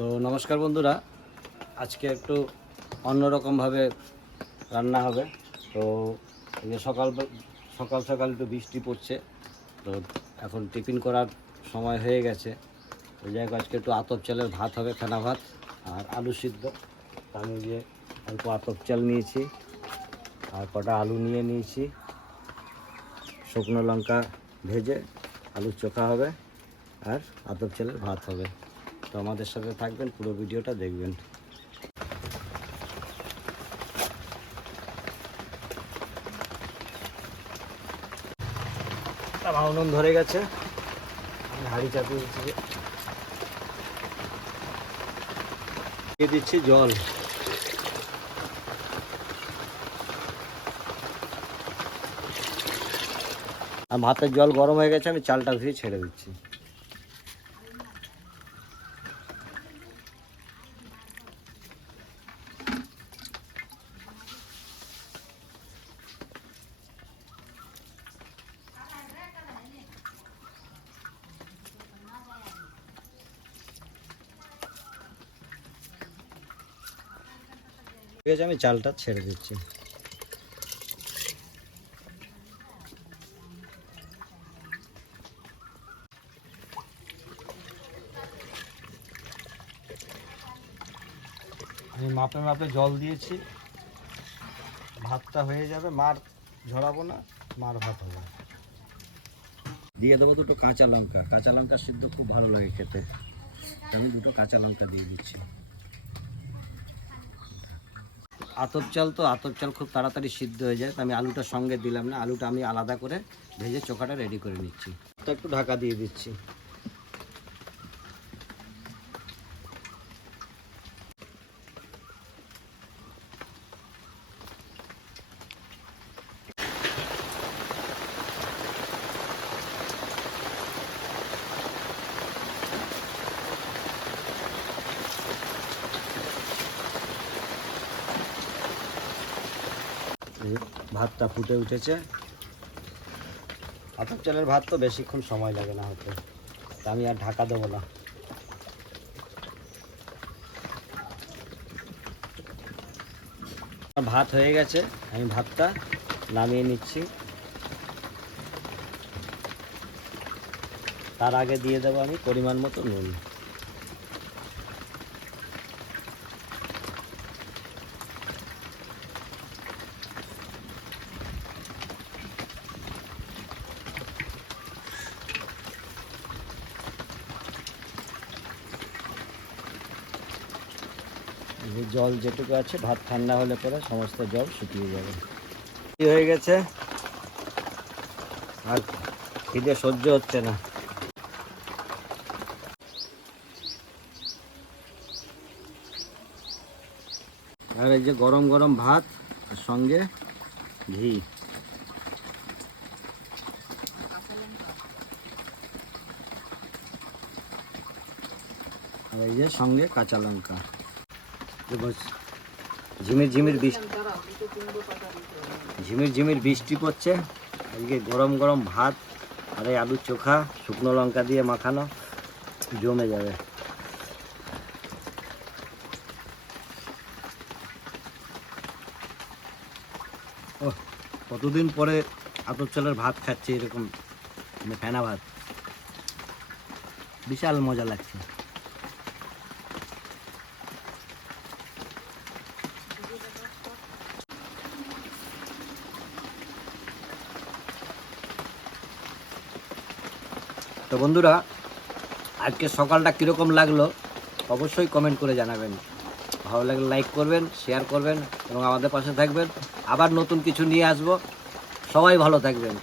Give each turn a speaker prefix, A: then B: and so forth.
A: তো নমস্কার বন্ধুরা, আজকে একটু অন্যরকমভাবে রান্না হবে। তো এই যে সকাল সকাল সকাল একটু বৃষ্টি পড়ছে, তো এখন টিফিন করার সময় হয়ে গেছে। তো যাই হোক, আজকে একটু আতপ চালের ভাত হবে ফেনা ভাত আর আলু সিদ্ধ। আমি যে অল্প আতপ চাল নিয়েছি আর কটা আলু নিয়ে নিয়েছি। শুকনো লঙ্কা ভেজে আলুর চোখা হবে আর আতপ চালের ভাত হবে। তো আমাদের সাথে থাকবেন পুরো ভিডিওটা দেখবেন। ভাউনন ধরে গেছে। আমি হাঁড়ি চাপিয়ে দিচ্ছি দিয়ে দিচ্ছি জল। আর ভাতের জল গরম হয়ে গেছে আমি চালটা ধুয়ে ছেড়ে দিচ্ছি। ঠিক আছে আমি চালটা ছেড়ে দিচ্ছি। আমি মাপে মাপে জল দিয়েছি। ভাতটা হয়ে যাবে মার ঝরাবো না মার ভাত হবে। দিয়ে দেবো দুটো কাঁচা লঙ্কা। কাঁচা লঙ্কা সিদ্ধ খুব ভালো লাগে খেতে। আমি দুটো কাঁচা লঙ্কা দিয়ে দিচ্ছি। আতপ চাল তো আতপ চাল খুব তাড়াতাড়ি সিদ্ধ হয়ে যায়। আমি আলুটা সঙ্গে দিলাম না, আলুটা আমি আলাদা করে ভেজে চোখাটা রেডি করে নিচ্ছি। তো একটু ঢাকা দিয়ে দিচ্ছি। ভাতটা ফুটে উঠেছে। আতপ চালের ভাত তো বেশিক্ষণ সময় লাগে না হতে। আমি আর ঢাকা দেবো না। ভাত হয়ে গেছে, আমি ভাতটা নামিয়ে নিচ্ছি। তার আগে দিয়ে দেবো আমি পরিমাণ মতো নুন। এই জল যেটুকু আছে, ভাত ঠান্ডা হলে পরে সমস্ত জল শুকিয়ে যাবে। কি হয়ে গেছে? আর খিদে সহ্য হচ্ছে না। আর এই যে গরম গরম ভাত, আর সঙ্গে ঘি। আর এই যে সঙ্গে কাঁচা লঙ্কা। ঝিমির ঝিমির বৃষ্টি ঝিমির ঝিমির বৃষ্টি পড়ছে। আজকে গরম গরম ভাত, আর এই আলুর চোখা, শুকনো লঙ্কা দিয়ে মাখানো, জমে যাবে। ও কতদিন পরে আতপ চালের ভাত খাচ্ছি এরকম মানে ফেনা ভাত। বিশাল মজা লাগছে। তো বন্ধুরা, আজকে সকালটা কীরকম লাগল অবশ্যই কমেন্ট করে জানাবেন। ভালো লাগলে লাইক করবেন শেয়ার করবেন এবং আমাদের পাশে থাকবেন। আবার নতুন কিছু নিয়ে আসব। সবাই ভালো থাকবেন।